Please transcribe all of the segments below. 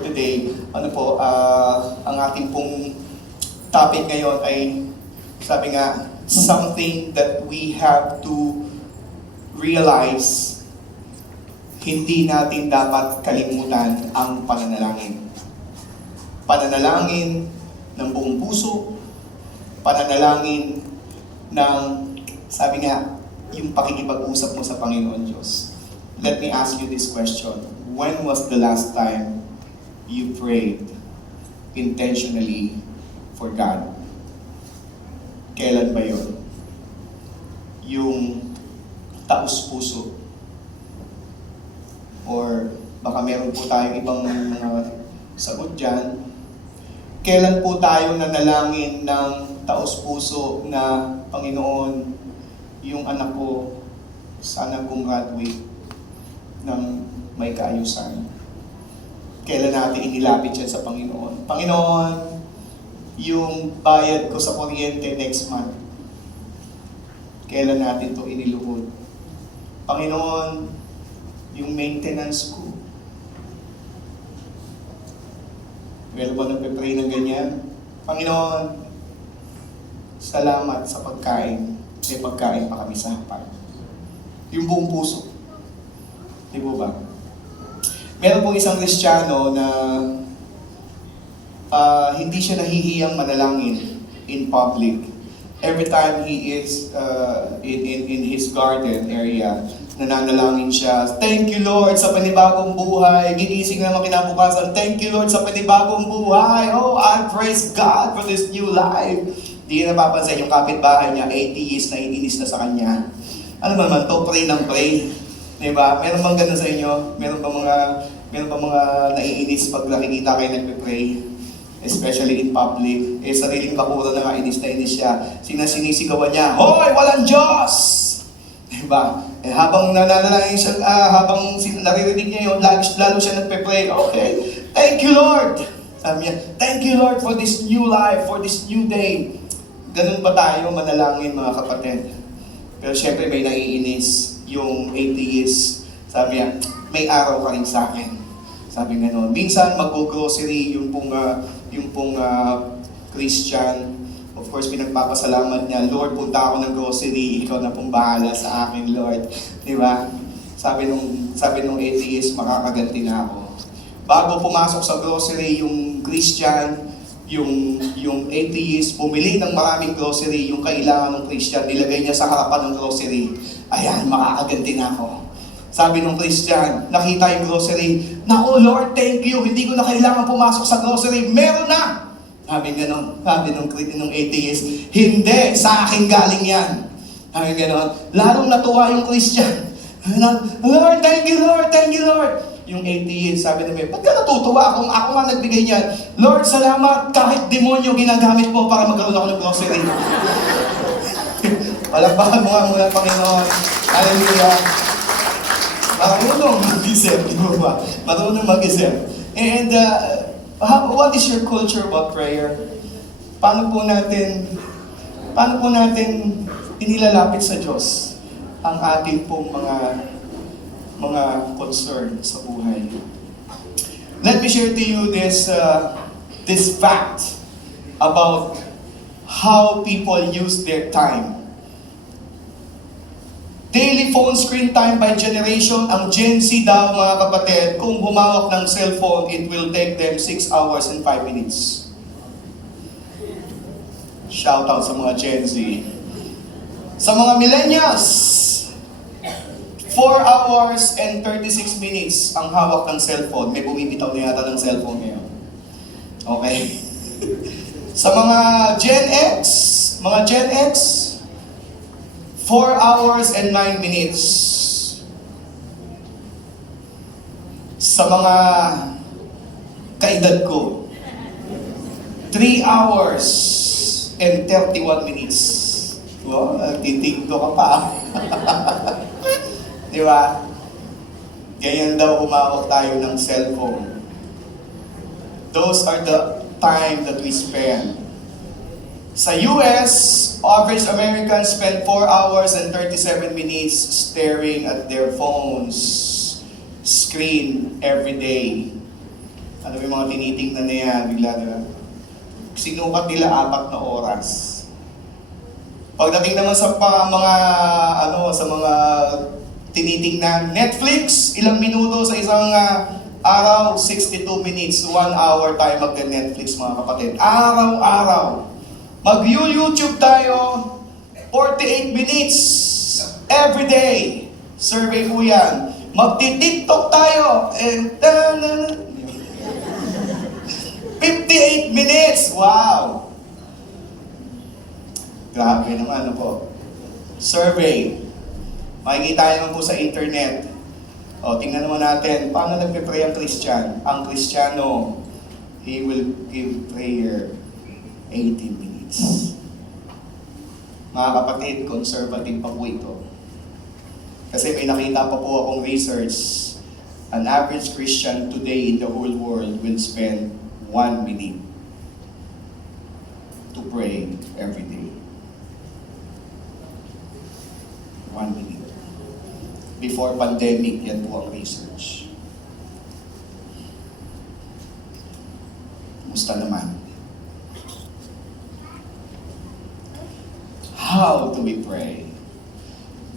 for today. Ang ating pong topic ngayon ay, sabi nga, something that we have to realize. Hindi natin dapat kalimutan ang pananalangin. Pananalangin ng buong puso, pananalangin ng, sabi nga, yung pakikipag-usap mo sa Panginoon Diyos. Let me ask you this question. When was the last time you prayed intentionally for God? Kailan ba yun? Yung taos-puso. Or baka meron po tayong ibang mga sagot dyan. Kailan po tayo nanalangin ng taos-puso na, Panginoon, yung anak ko, sana gumraduate ng may kaayusan. Kailan natin inilapit yan sa Panginoon? Panginoon, yung bayad ko sa kuryente next month, kailan natin to iniluhod? Panginoon, yung maintenance ko. Well, ba nagpe-pray ng ganyan? Panginoon, salamat sa pagkain. May pagkain pa kami sa hapag. Yung buong puso. Di ba ba? Meron pong isang Kristiyano na hindi siya nahihiyang manalangin in public. Every time he is in his garden area, nananalangin siya, thank you Lord sa panibagong buhay. Gigising naman kinabukasan, thank you Lord sa panibagong buhay. Oh, I praise God for this new life. Di na napapansin yung kapitbahay niya, 80 years na iinis na sa kanya. Ano ba naman to? Pray ng pray. Diba? Meron bang ganun sa inyo? Meron ba mga naiinis pag nakikita kayo nagpe-pray? Especially in public. Sariling bakura na nga, inis na inis siya. Sinisigawan niya, hoy! Walang Diyos! Diba? Habang nananalangin siya, habang naririnig niya yun, lalo siya nagpe-pray. Okay, thank you Lord! Sabi niya, thank you Lord for this new life, for this new day. Ganun ba tayo manalangin mga kapatid? Pero syempre may naiinis yung atheist. Sabi niya, may araw ka rin sa akin. Sabi nga noon. Minsan mag-grocery yung pong Christian. Of course, pinagpapasalamat niya, Lord, punta ako ng grocery, ikaw na pong bahala sa akin, Lord. Di ba? Sabi nung atheist, makakaganti na ako. Bago pumasok sa grocery yung Christian, yung atheist, bumili ng maraming grocery, yung kailangan ng Christian, nilagay niya sa harapan ng grocery. Ayan, makakaganti na ako. Sabi ng Christian, nakita yung grocery, naku Lord, thank you, hindi ko na kailangan pumasok sa grocery, meron na! Sabi nung atheist, hindi, sa akin galing yan. Sabi ganon, lalong natuwa yung Christian. Lord, thank you Lord, thank you Lord. Yung atheist, sabi namin, ba't ka natutuwa kung ako nga nagbigay niyan? Lord, salamat, kahit demonyo ginagamit mo para magkaroon ako ng grocery. Palakpakan mo nga muna, Panginoon. Hallelujah. Marunong mag-isip, di ba? Marunong mag-isip. And what is your culture about prayer? Paano po natin inilalapit sa Diyos ang ating pong mga concern sa buhay? Let me share to you this fact about how people use their time. Daily phone screen time by generation, ang Gen Z daw mga kapatid, kung humawak ng cellphone, it will take them 6 hours and 5 minutes. Shout out sa mga Gen Z. Sa mga millennials, 4 hours and 36 minutes ang hawak ng cellphone. May bumibitaw na yata ng cellphone ngayon. Okay? Sa mga Gen X, 4 hours and 9 minutes. Sa mga kaedad ko, 3 hours and 31 minutes. Wow, nagtitigdo ka pa. Di ba? Ganyan daw umawak tayo ng cellphone. Those are the time that we spend. Sa US, average Americans spend 4 hours and 37 minutes staring at their phones screen every day. Ano yung mga tinitingnan na yan, bigla na sinukat nila 4 na oras. Pagdating naman sa sa mga tinitingnan, Netflix, ilang minuto sa isang araw, 62 minutes, 1 hour tayo mag-Netflix mga kapatid. Araw-araw. Mag-YouTube tayo, 48 minutes every day. Survey po yan. Magti-TikTok tayo. 58 minutes! Wow! Grabe naman, ano po. Survey. Makikita naman po sa internet. O, tingnan naman natin, paano nagpe-pray ang Christian? Ang Kristiyano, he will give prayer 80 minutes. Mga kapatid, conservative pa po ito. Kasi may nakita pa po akong research. An average Christian today in the whole world will spend 1 minute to pray every day. 1 minute. Before pandemic, yan po ang research. Kumusta naman? How do we pray?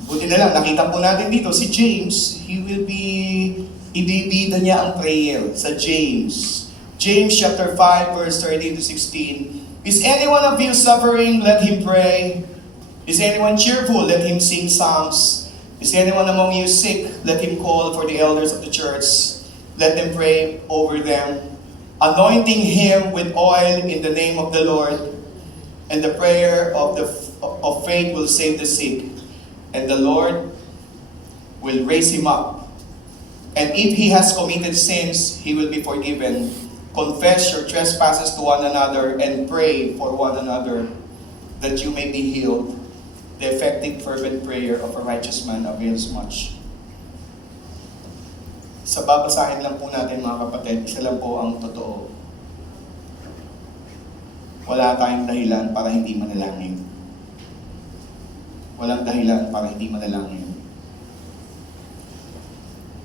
Buti na lang, nakita po natin dito, si James, ibibida niya ang prayer sa James. James chapter 5, verse 13 to 16. Is anyone of you suffering? Let him pray. Is anyone cheerful? Let him sing psalms. Is anyone among you sick? Let him call for the elders of the church. Let them pray over them, anointing him with oil in the name of the Lord. And the prayer of faith will save the sick, and the Lord will raise him up. And if he has committed sins, he will be forgiven. Confess your trespasses to one another and pray for one another that you may be healed. The effective fervent prayer of a righteous man avails much. Sa babasahin lang po natin mga kapatid, isa lang po ang totoo. Wala tayong dahilan para hindi manalangin. Walang dahilan para hindi manalangin.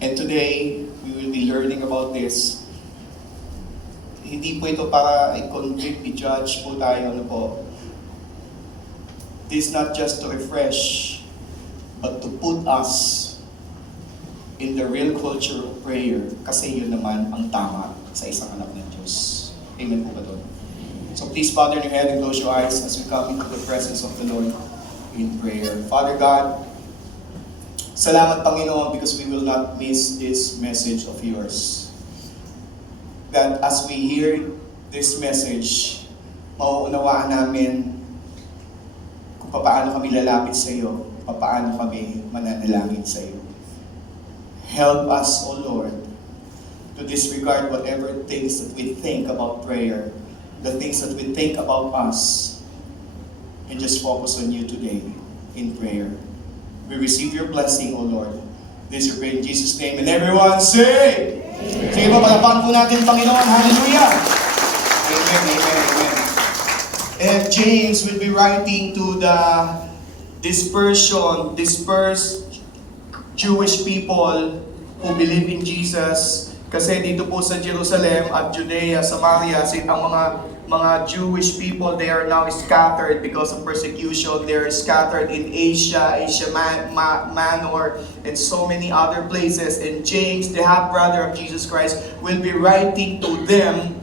And today, we will be learning about this. Hindi po ito para i-convict, i-judge po tayo, ano po. This is not just to refresh, but to put us in the real culture of prayer, kasi yun naman ang tama sa isang anak ng Diyos. Amen po ba doon? So please bow your head and close your eyes as we come into the presence of the Lord in prayer. Father God, salamat Panginoon because we will not miss this message of yours. That as we hear this message, mauunawaan namin kung paano kami lalapit sa iyo, paano kami mananalangin sa iyo. Help us, O Lord, to disregard whatever things that we think about prayer, the things that we think about us, and just focus on you today in prayer. We receive your blessing, O Lord. This we pray in Jesus' name. And everyone say, amen. Sige po, palapakan po natin, Panginoon. Hallelujah! Amen, amen, amen. And James will be writing to the dispersed Jewish people who believe in Jesus. Kasi dito po sa Jerusalem at Judea, Samaria, ang mga Jewish people, they are now scattered because of persecution. They are scattered in Asia Minor, and so many other places. And James, the half-brother of Jesus Christ, will be writing to them.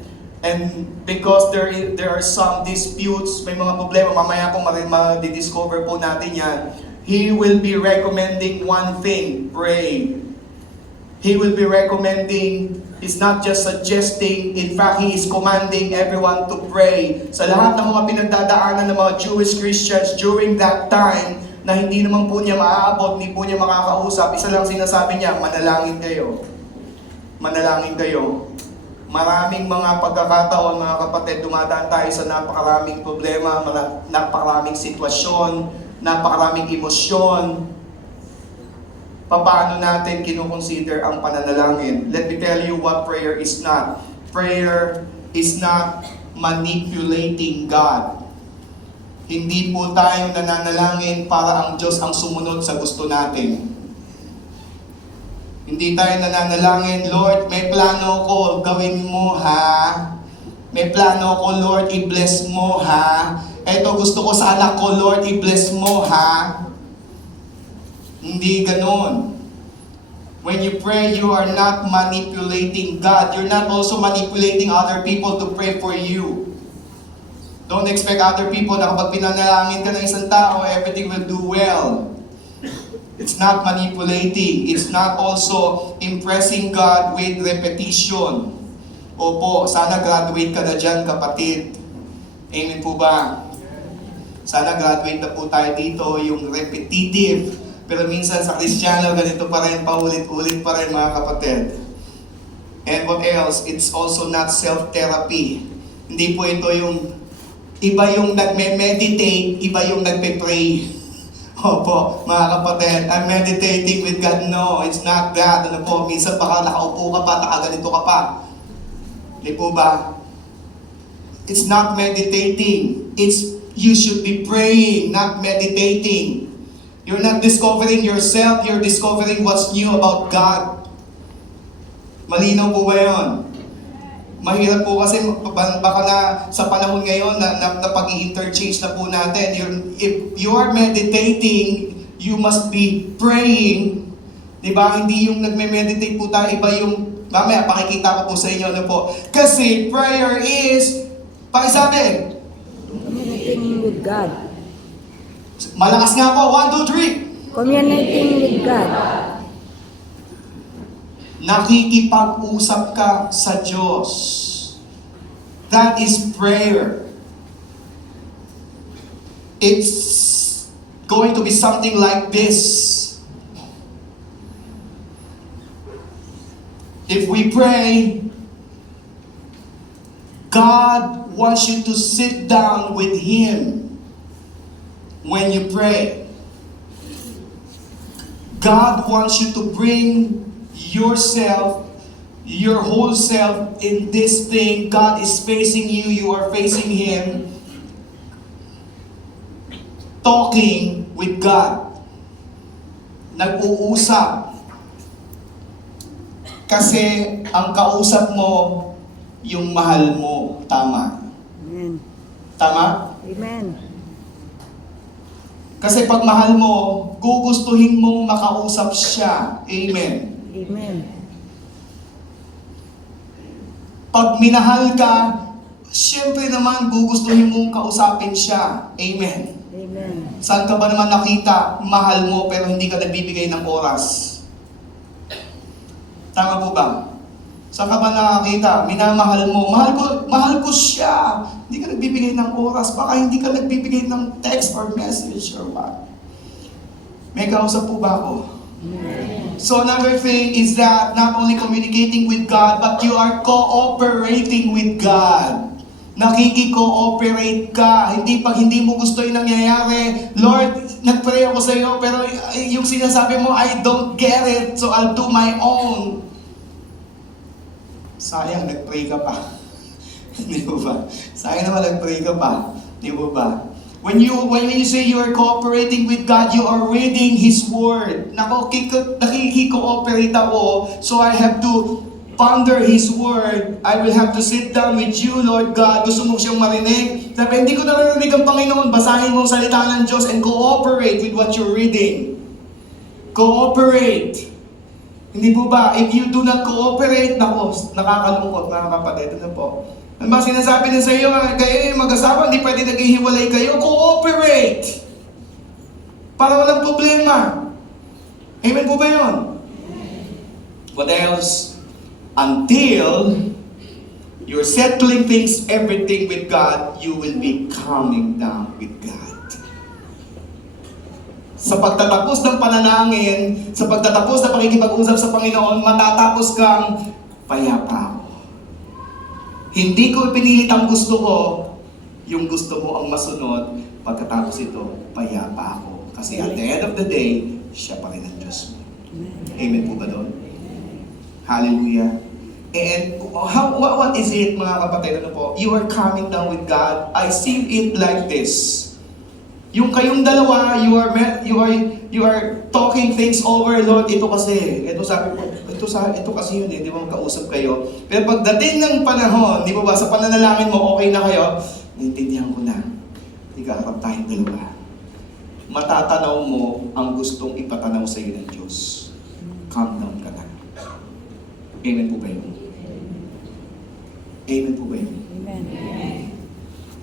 And because there are some disputes, may mga problema, mamaya po ma-discover po natin yan. He will be recommending one thing, pray. He will be recommending, he's not just suggesting, in fact, he is commanding everyone to pray. Sa lahat ng mga pinagdadaanan ng mga Jewish Christians during that time, na hindi naman po niya maaabot, hindi po niya makakausap, isa lang sinasabi niya, manalangin kayo. Manalangin kayo. Maraming mga pagkakataon, mga kapatid, dumadaan tayo sa napakaraming problema, napakaraming sitwasyon, napakaraming emosyon. Paano natin kinukonsider ang pananalangin? Let me tell you what prayer is not. Prayer is not manipulating God. Hindi po tayo nananalangin para ang Diyos ang sumunod sa gusto natin. Hindi tayo nananalangin, Lord, may plano ko, gawin mo ha. May plano ko, Lord, i-bless mo ha. Eto, gusto ko sa anak ko, Lord, i-bless mo ha. Hindi ganun. When you pray, you are not manipulating God. You're not also manipulating other people to pray for you. Don't expect other people na kapag pinanalangin ka ng isang tao, everything will do well. It's not manipulating. It's not also impressing God with repetition. Opo, sana graduate ka na dyan, kapatid. Amen po ba? Sana graduate na po tayo dito, yung repetitive. Pero minsan sa Kristiyano, ganito pa rin, paulit-ulit pa rin mga kapatid. And what else? It's also not self-therapy. Hindi po ito yung, iba yung nagme-meditate, iba yung nagpe-pray. Opo, mga kapatid, I'm meditating with God. No, it's not that. Ano po, minsan baka nakaupo ka pa, nakaganito ka pa. Hindi po ba? It's not meditating. You should be praying, not meditating. You're not discovering yourself, you're discovering what's new about God. Malinaw po ba yun? Mahirap po kasi baka na sa panahon ngayon na pag-i-interchange na po natin. If you are meditating, you must be praying. Diba? Hindi yung nagme-meditate po tayo, iba yung, mamaya pakikita ko po sa inyo na po. Kasi prayer is, pakisabi, Communicating with God. malakas nga po, 1, 2, 3. Communicating with God. Nakikipag-usap ka sa Diyos. That is prayer. It's going to be something like this. If we pray, God wants you to sit down with Him when you pray. God wants you to bring yourself, your whole self in this thing. God is facing you, you are facing Him. Talking with God. Nag-uusap. Kasi ang kausap mo, yung mahal mo. Tama? Amen. Tama? Amen. Kasi pag mahal mo, gugustuhin mong makausap siya. Amen. Amen. Pag minahal ka, siyempre naman gugustuhin mong kausapin siya. Amen. Amen. Saan ka ba naman nakita, mahal mo pero hindi ka nagbibigay ng oras? Tama po ba? Saan ka ba nakakita, minamahal mo, mahal ko siya, hindi ka nagbibigay ng oras, baka hindi ka nagbibigay ng text or message or what? May kausap po ba ako? So another thing is that not only communicating with God, but you are cooperating with God. Nakiki-cooperate ka. Pag hindi mo gusto yung nangyayari, Lord, nag-pray ako sa iyo, pero yung sinasabi mo, I don't get it, so I'll do my own. Sayang, nag-pray ka pa. Di ba ba? Sayang naman, nag-pray ka pa. Di ba ba? When you say you are cooperating with God, you are reading His Word. Nakiki-cooperate ako, so I have to ponder His Word. I will have to sit down with you, Lord God. Gusto mo siyang marinig? Sabi, hindi ko narinig ang Panginoon. Basahin mo ang salita ng Diyos and cooperate with what you're reading. Cooperate. Hindi po ba? If you do not cooperate, nakakalungkot mga kapatid. Ano po? Ano ba sinasabi din sa iyo, kayo yung mag-asawa, hindi pwede naghihiwalay kayo? Cooperate! Para walang problema. Amen po ba yun? What else? Until you're settling things, everything with God, you will be calming down with God. Sa pagtatapos ng pananangin, sa pagtatapos ng pakikipag-usap sa Panginoon, matatapos kang payapa. Hindi ko pinilit ang gusto ko, yung gusto mo ang masunod, pagkatapos ito, payapa ako. Kasi at the end of the day, siya pa rin ang Diyos mo. Amen po ba doon? Hallelujah. And what is it, mga kapatid? Ano po? You are coming down with God. I see it like this. Yung kayong dalawa, you are talking things over, Lord, ito kasi, ito sabi ko, ito kasi yun, di ba magkausap kayo. Pero pagdating ng panahon, di ba sa pananalangin mo, okay na kayo, naintindihan ko na, ikaharap tayong dalawa. Matatanaw mo ang gustong ipatanaw sa iyo ng Diyos. Calm down ka na. Amen po ba yun? Amen po ba yun? Amen.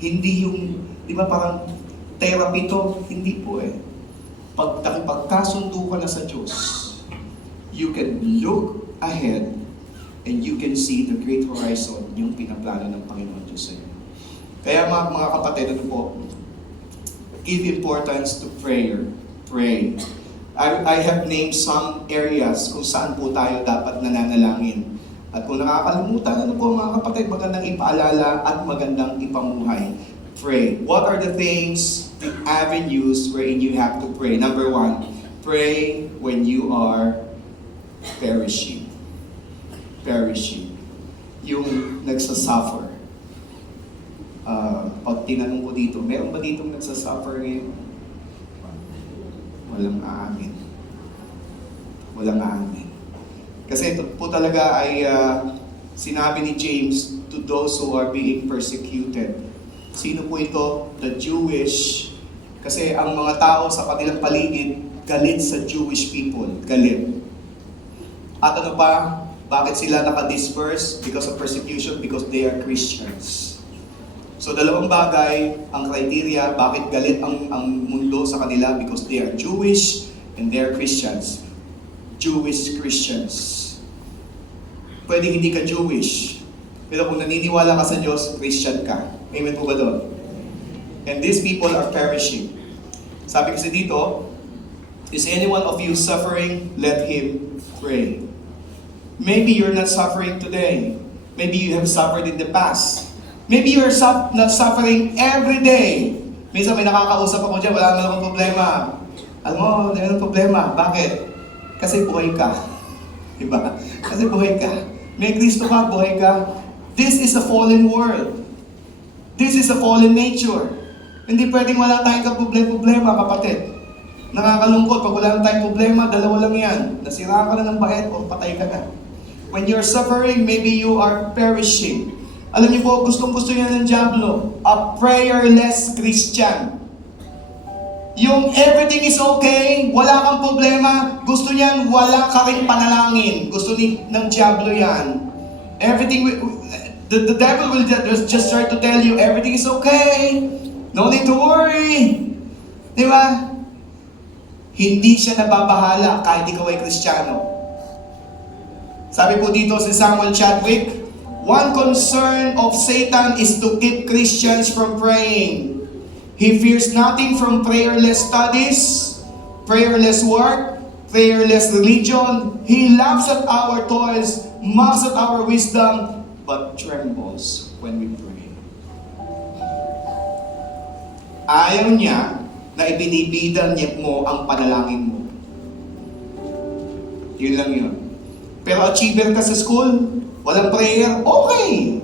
Hindi yung, di ba parang therapy to? Hindi po eh. Pag nakipagkasundo ka na sa Diyos, you can look ahead and you can see the great horizon yung pinaplano ng Panginoon Diyos sa iyo. Kaya mga kapatid, ano po, give importance to prayer. Pray. I have named some areas kung saan po tayo dapat nananalangin. At kung nakakalimutan, ano po mga kapatid, magandang ipaalala at magandang ipamuhay. Pray. What are the things, the avenues wherein you have to pray? Number one, pray when you are perishing. Perishing. Yung nagsasuffer. Pag tinanong ko dito, meron ba dito nagsasuffer ngayon? Walang aamin. Walang aamin. Kasi ito po talaga ay sinabi ni James to those who are being persecuted. Sino po ito? The Jewish. Kasi ang mga tao sa kanilang paligid, galit sa Jewish people. Galit. At ano pa? Bakit sila nakadisperse? Because of persecution, because they are Christians. So dalawang bagay, ang criteria, bakit galit ang mundo sa kanila? Because they are Jewish and they are Christians. Jewish Christians. Pwede hindi ka Jewish, pero kung naniniwala ka sa Diyos, Christian ka. Amen po ba doon? And these people are perishing. Sabi kasi dito, is anyone of you suffering? Let him pray. Maybe you're not suffering today. Maybe you have suffered in the past. Maybe you're not suffering every day. Minsan may nakakausap ako dyan, wala naman akong problema. Alam mo, wala naman problema. Bakit? Kasi buhay ka. Diba? Kasi buhay ka. May Kristo ka, buhay ka. This is a fallen world. This is a fallen nature. Hindi pwedeng wala tayong problema, kapatid. Nakakalungkot, pag wala tayong problema, dalawa lang yan. Nasira ka na ng bait o patay ka na. When you're suffering, maybe you are perishing. Alam niyo po, gustong-gusto niya ng Diablo, a prayerless Christian. Yung everything is okay, wala kang problema, gusto niyan wala ka rin panalangin. Gusto ng Diablo yan. Everything, the devil will just try to tell you, everything is okay, no need to worry. Di ba? Hindi siya nababahala kahit ikaw ay Kristiyano. Sabi po dito si Samuel Chadwick, one concern of Satan is to keep Christians from praying. He fears nothing from prayerless studies, prayerless work, prayerless religion. He laughs at our toils, mocks at our wisdom, but trembles when we pray. Ayaw niya na ibinibidan niya mo ang panalangin mo. Yun lang yun. Pero achiever ka sa school, walang prayer, okay.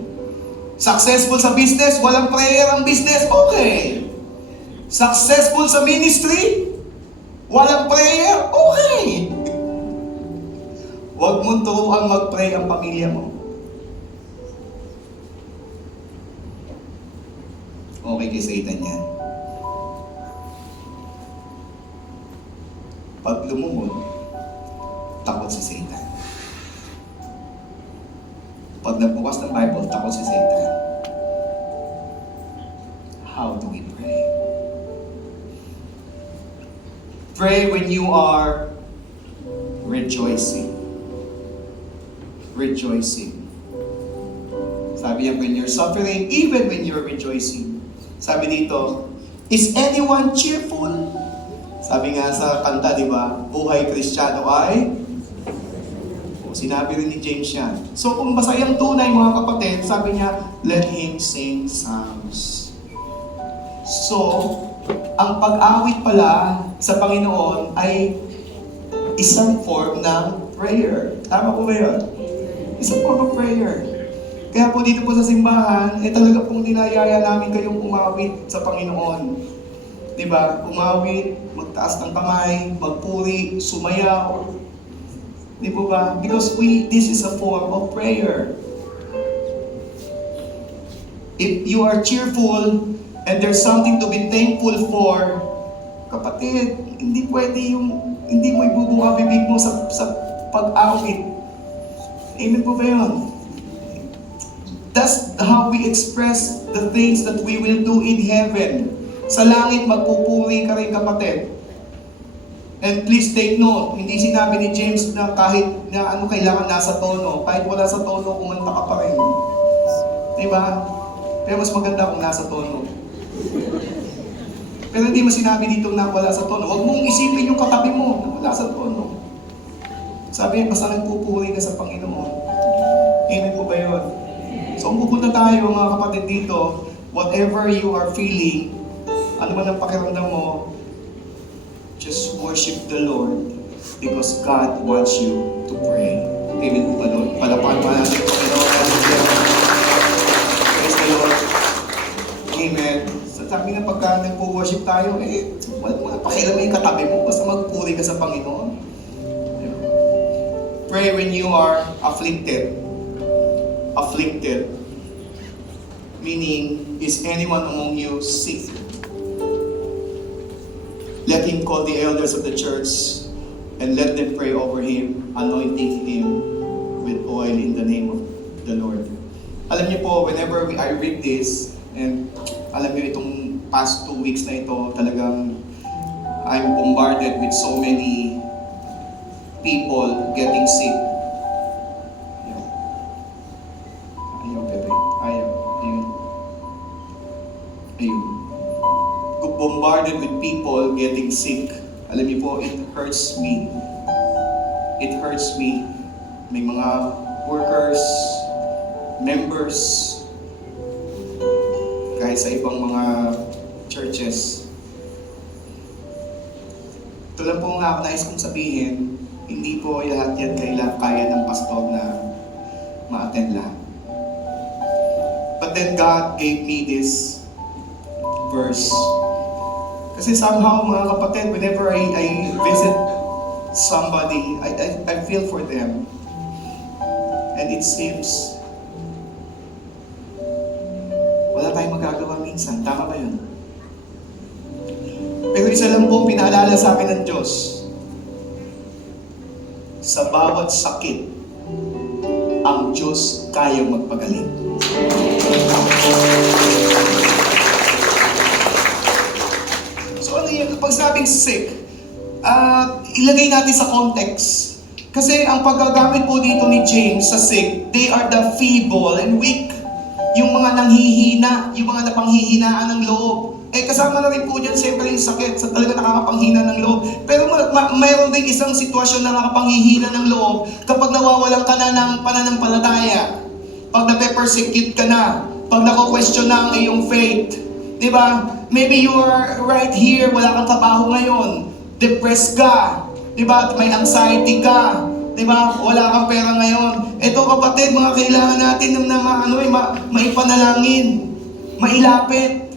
Successful sa business, walang prayer ang business, okay. Successful sa ministry, walang prayer, okay. Huwag mong turuan mag-pray ang pamilya mo. Okay kay Satan yan. Pag lumuhod, takot si Satan. Pag nagbukas ng Bible, takot si Satan. How do we pray? Pray when you are rejoicing. Rejoicing. Sabi niya, when you're suffering, even when you're rejoicing. Sabi dito, is anyone cheerful? Sabi nga sa kanta, di ba? Buhay Kristiyano ay sinabi rin ni James yan. So kung masayang tunay mga kapatid, sabi niya, let him sing psalms. So, ang pag-awit pala sa Panginoon ay isang form ng prayer. Tama po ba yun? Isang form of prayer. Kaya po dito po sa simbahan, talaga pong ninayaya namin kayong umawit sa Panginoon. Diba? Umawit, magtaas ng kamay, magpuri, sumayaw. Di po ba? Because this is a form of prayer. If you are cheerful and there's something to be thankful for, kapatid, hindi mo ibubuka bibig mo sa pag-awit. Amen po ba yun? That's how we express the things that we will do in heaven. Sa langit, magpupuri ka rin, kapatid. And please take note, hindi sinabi ni James na kahit na kailangan nasa tono, kahit wala sa tono, kumanta ka pa rin. Diba? Pero mas maganda kung nasa tono. Pero hindi mo sinabi dito na wala sa tono. Huwag mong isipin yung katabi mo na wala sa tono. Sabi niya, basta nagpupuri ka sa Panginoon. Amen po ba yun? So kung pupunta tayo mga kapatid dito, whatever you are feeling, ano man ang pakiramdam mo, just worship the Lord because God wants you to pray. Amen po ba Lord? Palapakan pa natin po. Praise the Lord. Amen. So sabi nga pagka nagpo-worship tayo, wala pakialam mo yung katabi mo, basta magpuri ka sa Panginoon. Pray when you are afflicted. Afflicted. Meaning, is anyone among you sick? Let him call the elders of the church and let them pray over him, anointing him with oil in the name of the Lord. Alam niyo po, whenever I read this, and alam niyo itong past 2 weeks na ito, talagang I'm bombarded with so many people getting sick. Ayaw, bebe. Ayaw. Ayun. Bombarded with people getting sick. Alam niyo po, it hurts me. It hurts me. May mga workers, members, kahit sa ibang mga churches. Ito lang po nga nais kong sabihin, hindi po lahat yan kaya ng pastor na ma-attend lahat. But then God gave me this verse. Kasi somehow, mga kapatid, whenever I visit somebody, I feel for them. And it seems, wala tayong magagawa minsan. Tama ba yun? Pero isa lang po pinaalala sa akin ng Diyos. Sa bawat sakit, ang Diyos kayang magpagaling. Pag sabing sick, ilagay natin sa context. Kasi ang paggagamit po dito ni James sa sick, they are the feeble and weak. Yung mga nanghihina, yung mga napanghihinaan ng loob. Kasama na rin po dyan siyempre yung sakit sa talaga nakakapanghina ng loob. Pero mayroon din isang sitwasyon na nakapanghihina ng loob kapag nawawalan ka na ng pananampalataya. Pag nape-persecute ka na, pag nako-question na ang iyong faith. Diba? Maybe you are right here, wala kang trabaho ngayon. Depressed ka. Diba? May anxiety ka. Diba? Wala kang pera ngayon. Ito kapatid, mga kailangan natin na maipanalangin. Mailapit.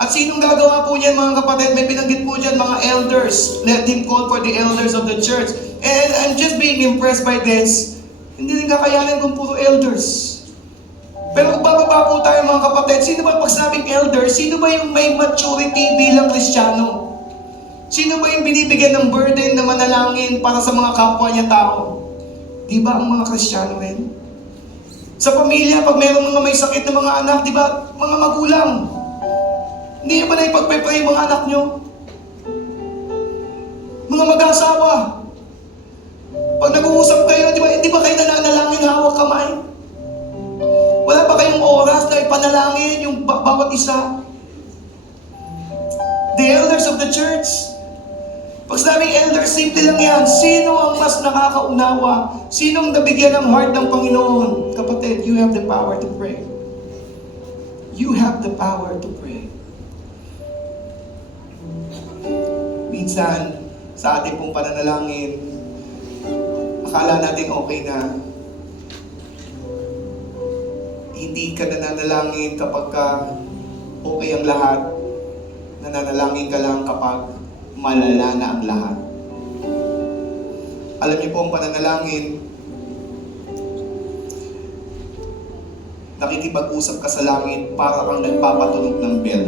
At sinong gagawa po niyan mga kapatid? May binanggit po dyan mga elders. Let him call for the elders of the church. And I'm just being impressed by this. Hindi rin kakayanin kung puro elders. Pero kung bababa po tayo mga kapatid, sino ba pag sinabing elder, sino ba yung may maturity bilang Kristiyano? Sino ba yung binibigyan ng burden na manalangin para sa mga kapwa niya tao? Di ba ang mga Kristiyano rin? Sa pamilya, pag mayroong mga may sakit na mga anak, di ba, mga magulang, hindi niyo ba na ipagpe-pray yung mga anak niyo? Mga mag-asawa, pag nag-uusap kayo, di ba kayo nananalangin hawak kamay? Wala ba kayong oras na ipanalangin yung bawat isa? The elders of the church. Pag sinabing elders, simple lang yan. Sino ang mas nakakaunawa? Sinong nabigyan ng heart ng Panginoon? Kapatid, you have the power to pray. You have the power to pray. Minsan, sa ating pong pananalangin, akala natin okay na. Hindi ka nananalangin kapag okay ang lahat. nananalangin ka lang kapag malala na ang lahat. Alam niyo po ang pananalangin, nakikipag-usap ka sa langit para kang nagpapatunog ng bell.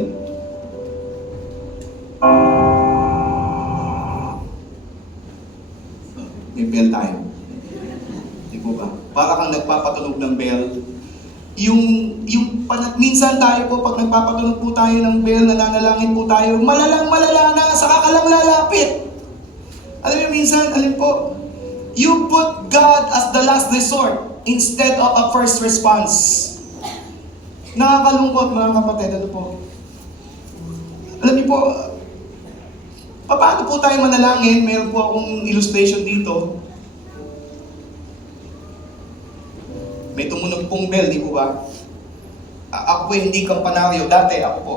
May bell tayo. Di po ba? Para kang nagpapatunog ng bell. Minsan tayo po, pag nagpapatunog po tayo ng bell, nananalangin po tayo, malala na, saka ka lang lalapit. Alam niyo minsan, alin po, you put God as the last resort instead of a first response. Nakakalungkot mga kapatid, ano po? Alam niyo po, paano po tayo manalangin? Meron po akong illustration dito. May tumunog pong bell, di po ba? Ako po hindi kampanaryo. Dati, ako po.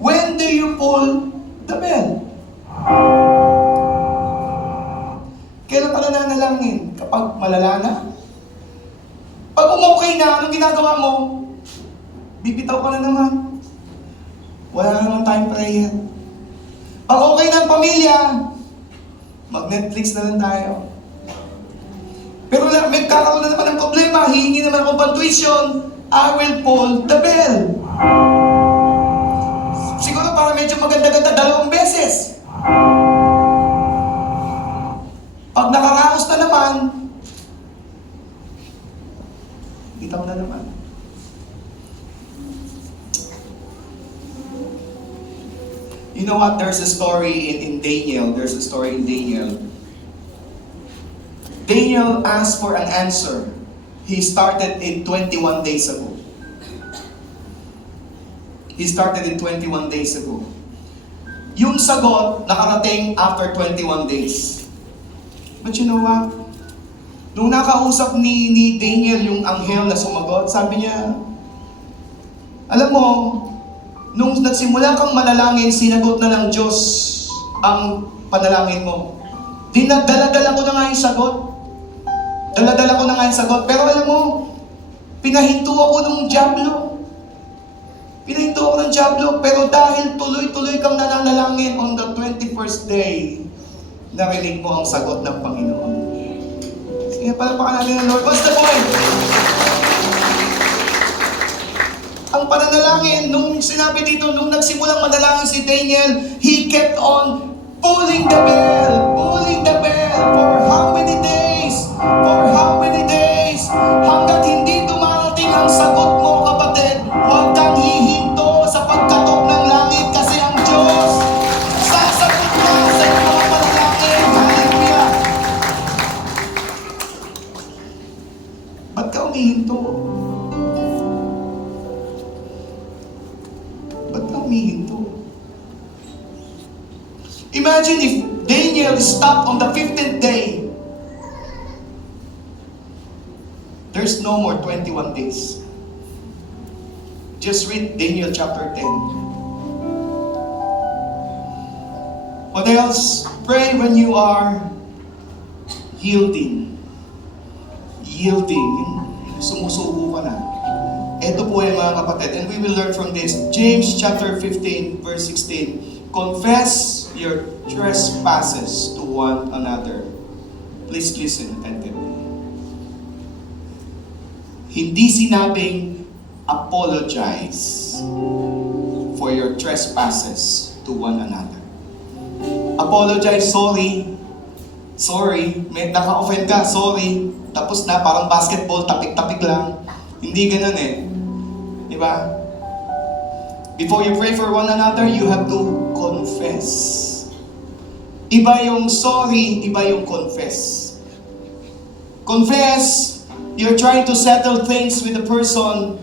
When do you pull the bell? Kailan ka nananalangin? Kapag malala na? Pag umokay na, anong ginagawa mo? Bibitaw ka na naman. Wala na naman tayong prayer. Pag okay na ang pamilya, mag-Netflix na lang tayo. Pero may kakaroon na naman ng problema, hihingi naman akong pang-tuition, I will pull the bell. Siguro para medyo maganda-ganda, 2 beses. Pag nakaraos na naman, bitaw na naman. You know what? There's a story in Daniel. There's a story in Daniel. Daniel asked for an answer. He started in 21 days ago. He started in 21 days ago. Yung sagot, nakarating after 21 days. But you know what? Nung nakausap ni Daniel yung anghel na sumagot, sabi niya, alam mo, nung nagsimula kang manalangin, sinagot na ng Diyos ang panalangin mo. Dala-dala ko na nga yung sagot. Dala-dala ko na nga yung sagot. Pero alam mo, pinahinto ako ng Diablo. Pinahinto ako ng Diablo. Pero dahil tuloy-tuloy kang nananalangin on the 21st day, narinig mo ang sagot ng Panginoon. Sige, palapakan natin ng Lord. What's the point? Ang pananalangin, nung sinabi dito, nung nagsimulang manalangin si Daniel, he kept on pulling the bell. Pulling the bell. For how many days? For how many days? Hanggat hindi dumarating ang sagot mo, kapatid, huwag kang hihinto sa pagkatok ng langit kasi ang Diyos sasagot na sa iyong mga panalangin. Hallelujah! Ba't ka umihinto? Ba't ka umihinto? Imagine if Daniel stopped on the 15th day. There's no more 21 days. Just read Daniel chapter 10. What else? Pray when you are yielding. Yielding. Sumusuko ka na. Ito po yung mga kapatid. And we will learn from this. James chapter 15 verse 16. Confess your trespasses to one another. Please listen attentively. Hindi sinabing apologize for your trespasses to one another. Apologize, sorry. Sorry, may naka-offend ka, sorry. Tapos na, parang basketball, tapik-tapik lang. Hindi ganun eh. Di ba? Before you pray for one another, you have to confess. Iba yung sorry, iba yung confess. Confess, you're trying to settle things with the person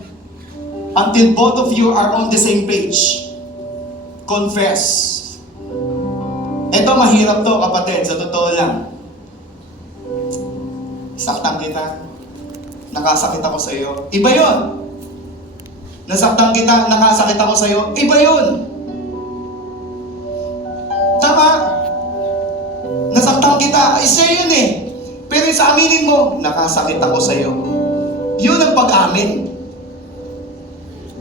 until both of you are on the same page. Confess. Ito mahirap to, kapatid, sa totoo lang. Saktan kita, nakasakit ako sa iyo. Iba yun. Nasaktan kita, nakasakit ako sa iyo. Iba yun. Tama. Nasaktan kita, isa yun eh. Pero sa aminin mo, nakasakit ako sa iyo. Yun ang pag-amin.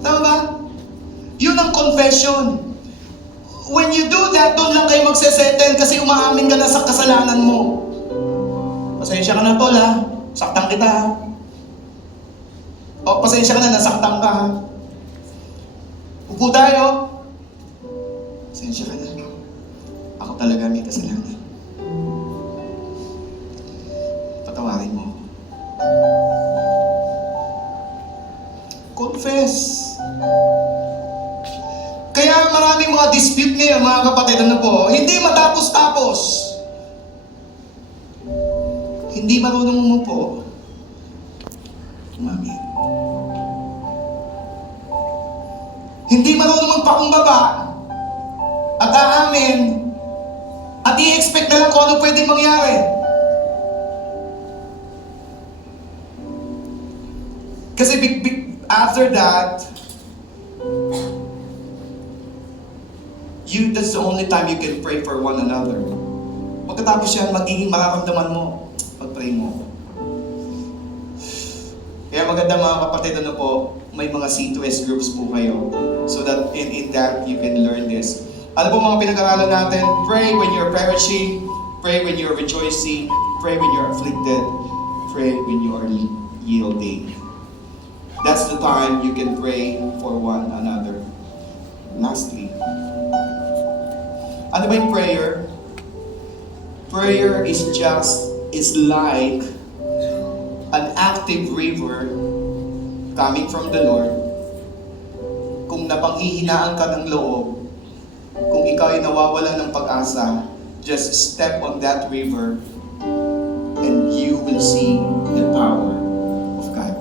Tama ba? Yun ang confession. When you do that, doon lang kayo magsesettle kasi umaamin ka na sa kasalanan mo. Pasensya ka na tol ha, saktan kita ha. O, pasensya ka na, nasaktan ka ha. Upo tayo. Pasensya ka na. Ako talaga may kasalanan. Patawarin mo. Confess. Kaya maraming mga dispute ngayon, mga kapatid, ano po, hindi matapos-tapos. Hindi marunong umupo. Umamin. Hindi marunong magpakumbaba at aamin at i-expect na lang kung ano pwede mangyari. Kasi after that, that's the only time you can pray for one another. Pagkatapos yan, magiging makakamdaman mo pag-pray mo. Kaya maganda mga kapatid, ano po, may mga C2S groups po kayo. So that in that, you can learn this. Ano po mga pinag-aralan natin? Pray when you're perishing. Pray when you're rejoicing. Pray when you're afflicted. Pray when you are yielding. That's the time you can pray for one another. Lastly, ano ba yung prayer? Prayer is like an active river coming from the Lord. Kung napanghihinaan ka ng loob, kung ikaw ay nawawala ng pag-asa, just step on that river and you will see the power of God.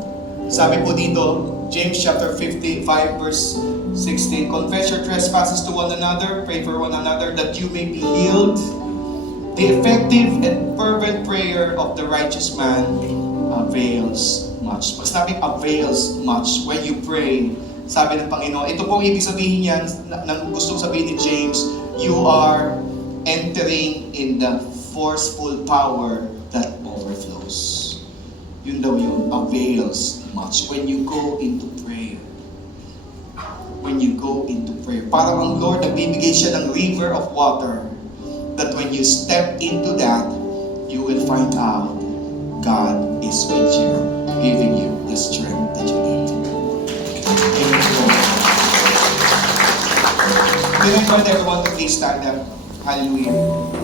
Sabi po dito, James chapter 55 verse 16, confess your trespasses to one another, pray for one another that you may be healed. The effective and fervent prayer of the righteous man avails much. Pag sabi avails much, when you pray, sabi ng Panginoon, ito po ang ibig sabihin yan, ng gustong sabihin ni James, you are entering in the forceful power that overflows. Yun daw yun, avails much. When you go into prayer. When you go into prayer. Parang ang Lord, nagbibigay siya ng river of water that when you step into that, you will find out God is with you, giving you the strength that you need. Can I invite everyone to please stand up? Hallelujah.